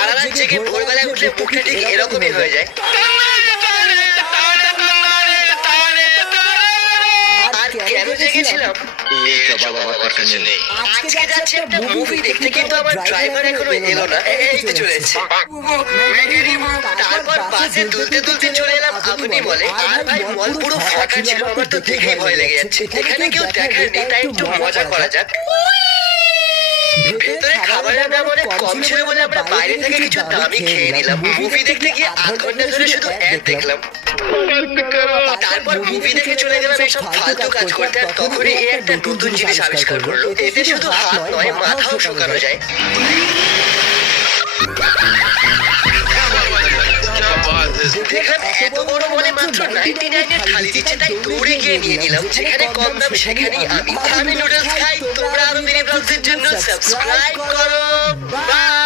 সারা রাত জেগে ভোরবেলায় উঠলে মুখটা ঠিক এরকমই হয়ে যায়। আর কেন জেগেছিলাম আজকে যাচ্ছি একটা মুভি দেখতে, কিন্তু আমার ড্রাইভার এখনো এলো না। এই তো চলে এসেছে। তারপর বাসে দুলতে দুলতে চলে এলাম আগুনি মলে। আর ভাই মল পুরো ফাঁকা ছিল, আমার তো দেখে ভয় লেগে যাচ্ছে। এখানে কেউ দেখার নেই, তাই একটু মজা করা যাক। ভেতরে খাবারের দাম অনেক কম ছিল বলে আমরা বাইরে থেকে কিছু দামি খেয়ে নিলাম। মুভি দেখতে গিয়ে 8 ঘন্টা ধরে শুধু অ্যাড দেখলাম। তারপর মুভি দেখে চলে গেলাম এসব ফালতু কাজ করতে। আর তখনই এই একটা নতুন জিনিস আবিষ্কার করলো, এতে শুধু হাত নয় মাথাও শুকানো যায়। দেখলাম এত বড় মলে মাত্র 99 এর থালি দিচ্ছে, তাই দৌড়ে গিয়ে নিয়ে নিলাম। যেখানে কম দাম সেখানেই আমি নুডলস খাই। তোমরা আরো মেরি ব্লগসের জন্য সাবস্ক্রাইব করো। বাই।